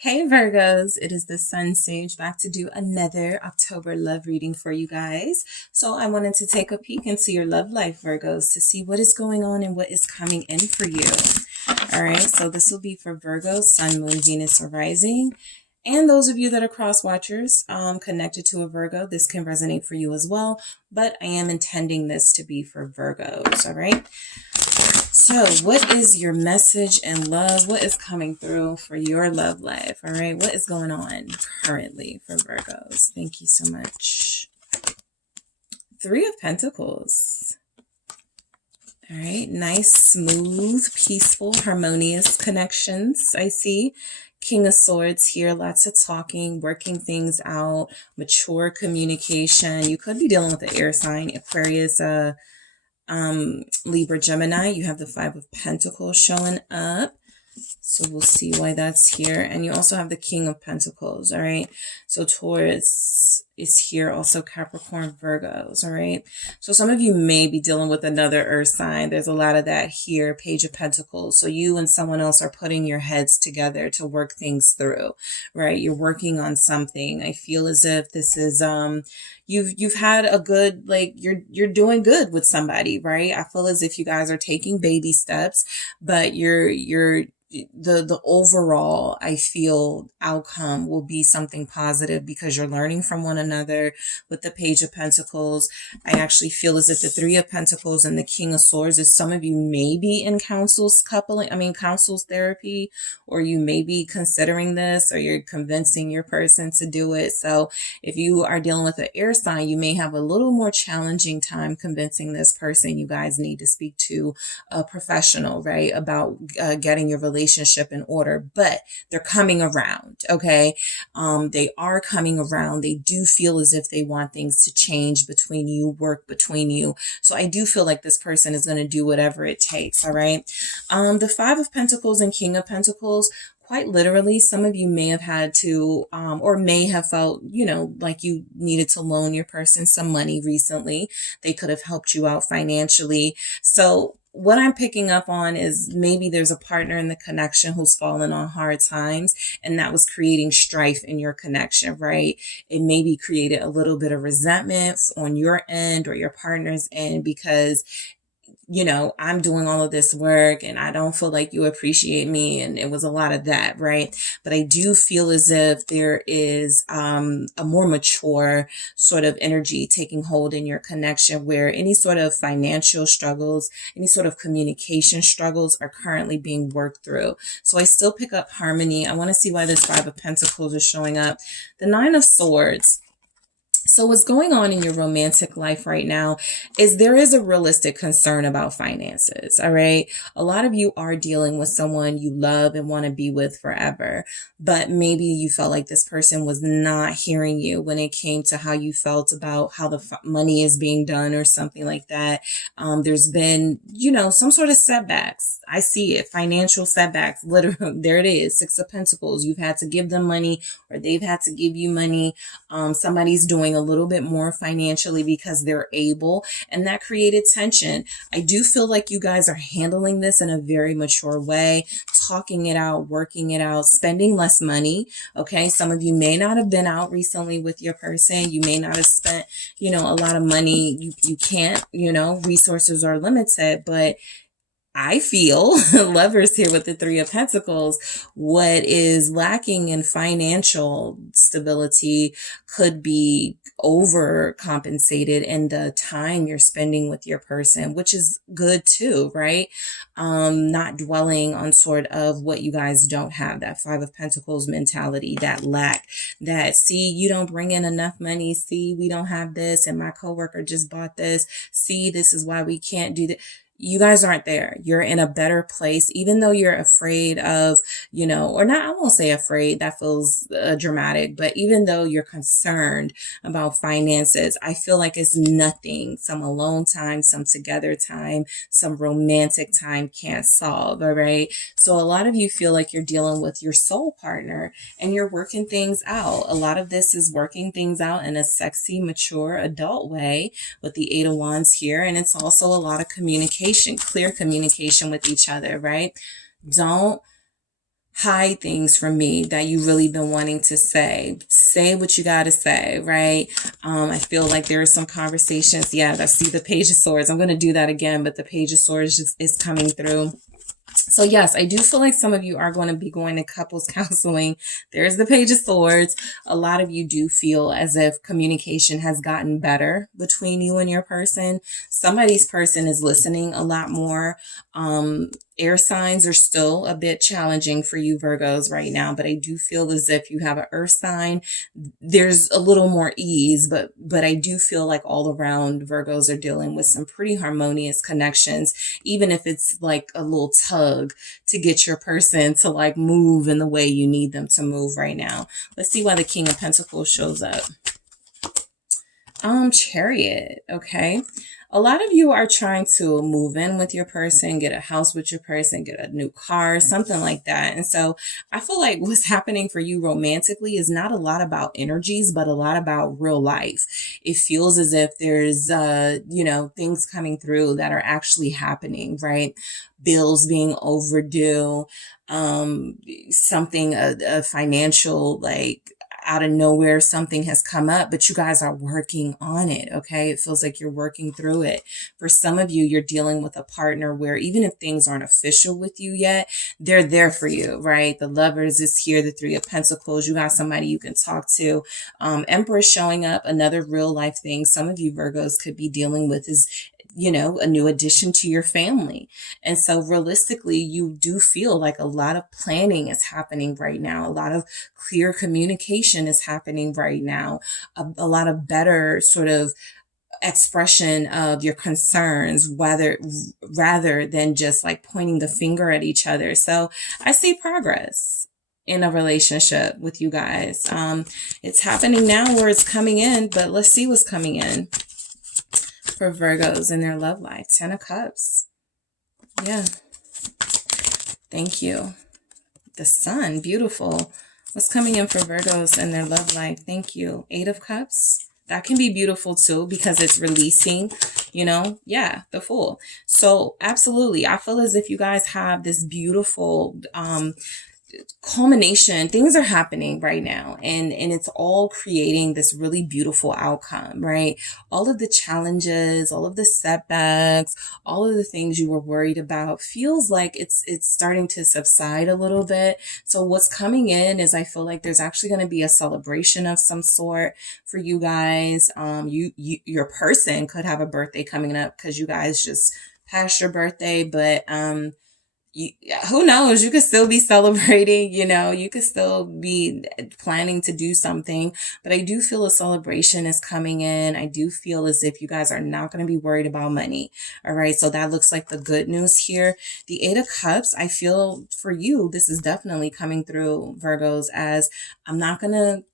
Hey Virgos, it is the SunSage back to do another October love reading for you guys. So I wanted to take a peek into your love life, Virgos, to see what is going on and what is coming in for you. All right, so this will be for Virgo, Sun, Moon, Venus, or Rising. And those of you that are cross watchers connected to a Virgo, this can resonate for you as well. But I am intending this to be for Virgos, all right? So what is your message and love? What is coming through for your love life? All right. What is going on currently for Virgos? Thank you so much. Three of Pentacles. All right. Nice, smooth, peaceful, harmonious connections. I see. King of Swords here. Lots of talking, working things out, mature communication. You could be dealing with an air sign, Aquarius, Libra, Gemini. You have the Five of Pentacles showing up. So we'll see why that's here. And you also have the King of Pentacles. All right. So Taurus is here. Also Capricorn, Virgos. All right. So some of you may be dealing with another earth sign. There's a lot of that here. Page of Pentacles. So you and someone else are putting your heads together to work things through, right? You're working on something. I feel as if this is, you've had a good, like, you're doing good with somebody, right? I feel as if you guys are taking baby steps, but the overall, I feel, outcome will be something positive because you're learning from one another. With the Page of Pentacles, I actually feel as if the Three of Pentacles and the King of Swords is some of you may be in counsel's therapy, or you may be considering this, or you're convincing your person to do it. So if you are dealing with an air sign, you may have a little more challenging time convincing this person. You guys need to speak to a professional, right, about getting your relationship in order, but they're coming around. Okay. They are coming around. They do feel as if they want things to change between you, work between you. So I do feel like this person is going to do whatever it takes. All right. The Five of Pentacles and King of Pentacles, quite literally, some of you may have had to, or may have felt, like you needed to loan your person some money recently. They could have helped you out financially. So what I'm picking up on is maybe there's a partner in the connection who's fallen on hard times, and that was creating strife in your connection, right? It maybe created a little bit of resentment on your end or your partner's end because I'm doing all of this work and I don't feel like you appreciate me. And it was a lot of that, right? But I do feel as if there is a more mature sort of energy taking hold in your connection, where any sort of financial struggles, any sort of communication struggles are currently being worked through. So I still pick up harmony. I want to see why this Five of Pentacles is showing up. The Nine of Swords. So what's going on in your romantic life right now is there is a realistic concern about finances. All right. A lot of you are dealing with someone you love and want to be with forever, but maybe you felt like this person was not hearing you when it came to how you felt about how the money is being done or something like that. There's been, some sort of setbacks. I see it. Financial setbacks. Literally, there it is. Six of Pentacles. You've had to give them money, or they've had to give you money. Somebody's doing a little bit more financially because they're able, and that created tension. I do feel like you guys are handling this in a very mature way, talking it out, working it out, spending less money. Okay. Some of you may not have been out recently with your person. You may not have spent, a lot of money. You can't, resources are limited, but I feel lovers here with the Three of Pentacles, what is lacking in financial stability could be overcompensated in the time you're spending with your person, which is good too, right? Not dwelling on sort of what you guys don't have, that Five of Pentacles mentality, that lack, that see, you don't bring in enough money. See, we don't have this, and my coworker just bought this. See, this is why we can't do that. You guys aren't there. You're in a better place, even though you're afraid of, or not, I won't say afraid, that feels dramatic, but even though you're concerned about finances, I feel like it's nothing some alone time, some together time, some romantic time can't solve. All right. So a lot of you feel like you're dealing with your soul partner and you're working things out. A lot of this is working things out in a sexy, mature, adult way with the Eight of Wands here. And it's also a lot of communication, clear communication with each other, right? Don't hide things from me that you really been wanting to say. Say what you got to say, right? I feel like there are some conversations. Yeah, I see the Page of Swords. I'm going to do that again, but the Page of Swords just is coming through. So yes, I do feel like some of you are going to be going to couples counseling. There's the Page of Swords. A lot of you do feel as if communication has gotten better between you and your person. Somebody's person is listening a lot more. Air signs are still a bit challenging for you Virgos right now, but I do feel as if you have an earth sign. There's a little more ease, but I do feel like all around Virgos are dealing with some pretty harmonious connections, even if it's like a little tug to get your person to like move in the way you need them to move right now. Let's see why the King of Pentacles shows up. Chariot. Okay. A lot of you are trying to move in with your person, get a house with your person, get a new car, something like that. And so I feel like what's happening for you romantically is not a lot about energies, but a lot about real life. It feels as if there's, things coming through that are actually happening, right? Bills being overdue, something, a financial, like, out of nowhere, something has come up, but you guys are working on it. Okay. It feels like you're working through it. For some of you, you're dealing with a partner where even if things aren't official with you yet, they're there for you, right? The Lovers is here. The Three of Pentacles. You got somebody you can talk to. Empress showing up, another real life thing. Some of you Virgos could be dealing with is, a new addition to your family. And so realistically, you do feel like a lot of planning is happening right now. A lot of clear communication is happening right now. A lot of better sort of expression of your concerns, rather than just like pointing the finger at each other. So I see progress in a relationship with you guys. It's happening now where it's coming in, but let's see what's coming in for Virgos in their love life. 10 of Cups. Yeah. Thank you. The Sun. Beautiful. What's coming in for Virgos in their love life? Thank you. 8 of Cups. That can be beautiful too because it's releasing, yeah, the Fool. So absolutely. I feel as if you guys have this beautiful, culmination. Things are happening right now and it's all creating this really beautiful outcome, right? All of the challenges, all of the setbacks, all of the things you were worried about feels like it's starting to subside a little bit. So what's coming in is I feel like there's actually going to be a celebration of some sort for you guys. Your person could have a birthday coming up because you guys just passed your birthday, but who knows? You could still be celebrating, you could still be planning to do something, but I do feel a celebration is coming in. I do feel as if you guys are not going to be worried about money. All right. So that looks like the good news here. The 8 of Cups, I feel for you, this is definitely coming through Virgos as I'm not going to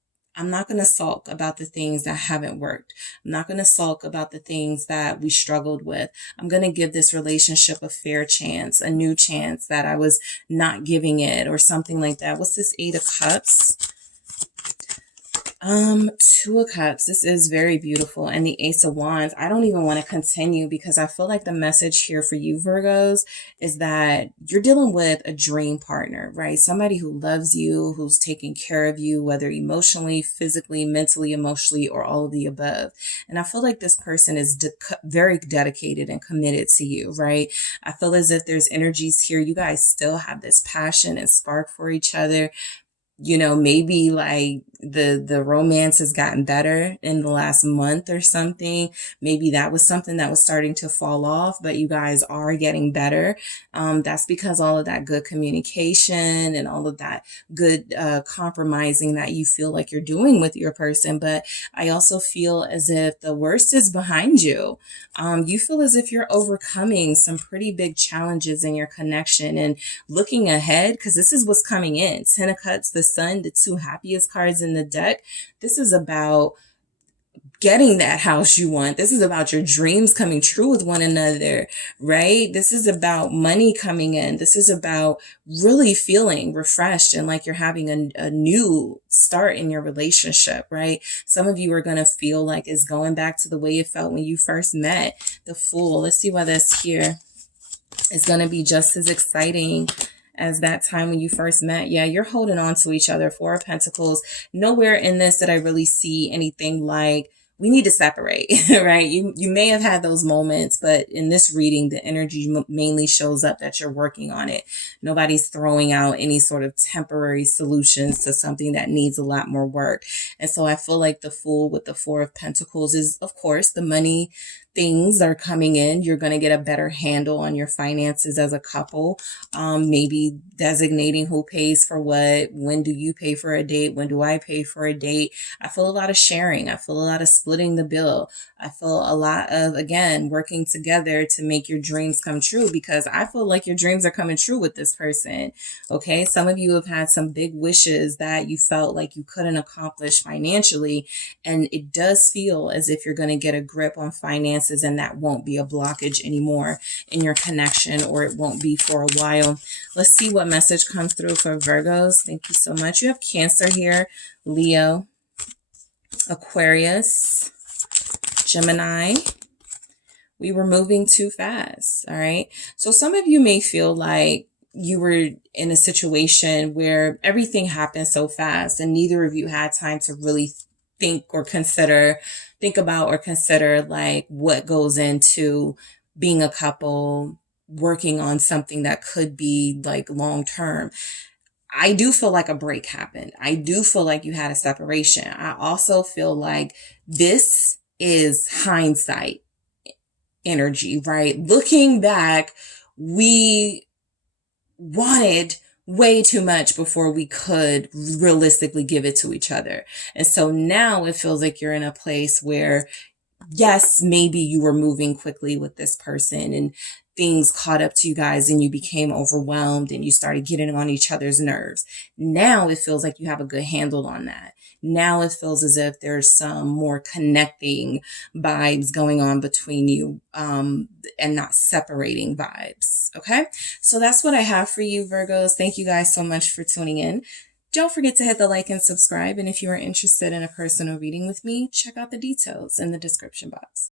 sulk about the things that haven't worked. I'm not going to sulk about the things that we struggled with. I'm going to give this relationship a fair chance, a new chance that I was not giving it or something like that. What's this 8 of Cups? 2 of Cups. This is very beautiful. And the Ace of Wands. I don't even want to continue because I feel like the message here for you Virgos is that you're dealing with a dream partner, right? Somebody who loves you, who's taking care of you, whether emotionally, physically, mentally, emotionally, or all of the above. And I feel like this person is very dedicated and committed to you, right? I feel as if there's energies here. You guys still have this passion and spark for each other. Maybe like the romance has gotten better in the last month or something. Maybe that was something that was starting to fall off, but you guys are getting better. That's because all of that good communication and all of that good compromising that you feel like you're doing with your person. But I also feel as if the worst is behind you. You feel as if you're overcoming some pretty big challenges in your connection and looking ahead because this is what's coming in. 10 of Cups, the Sun, the 2 happiest cards in the deck. This is about getting that house you want. This is about your dreams coming true with one another, right? This is about money coming in. This is about really feeling refreshed and like you're having a new start in your relationship, right? Some of you are going to feel like it's going back to the way it felt when you first met. The Fool. Let's see why this here is going to be just as exciting as that time when you first met. Yeah, you're holding on to each other. Four of Pentacles. Nowhere in this that I really see anything like, we need to separate, right? You may have had those moments, but in this reading, the energy mainly shows up that you're working on it. Nobody's throwing out any sort of temporary solutions to something that needs a lot more work. And so I feel like the Fool with the Four of Pentacles is, of course, the money things are coming in. You're going to get a better handle on your finances as a couple. Maybe designating who pays for what. When do you pay for a date? When do I pay for a date? I feel a lot of sharing. I feel a lot of splitting the bill. I feel a lot of, again, working together to make your dreams come true, because I feel like your dreams are coming true with this person. Okay. Some of you have had some big wishes that you felt like you couldn't accomplish financially. And it does feel as if you're going to get a grip on finances, and that won't be a blockage anymore in your connection, or it won't be for a while. Let's see what message comes through for Virgos. Thank you so much. You have Cancer here, Leo, Aquarius, Gemini. We were moving too fast. All right. So some of you may feel like you were in a situation where everything happened so fast and neither of you had time to really think about or consider like what goes into being a couple, working on something that could be like long term. I do feel like a break happened. I do feel like you had a separation. I also feel like this is hindsight energy, right? Looking back, we wanted way too much before we could realistically give it to each other. And so now it feels like you're in a place where, yes, maybe you were moving quickly with this person and things caught up to you guys and you became overwhelmed and you started getting on each other's nerves. Now it feels like you have a good handle on that. Now it feels as if there's some more connecting vibes going on between you, and not separating vibes. Okay. So that's what I have for you, Virgos. Thank you guys so much for tuning in. Don't forget to hit the like and subscribe. And if you are interested in a personal reading with me, check out the details in the description box.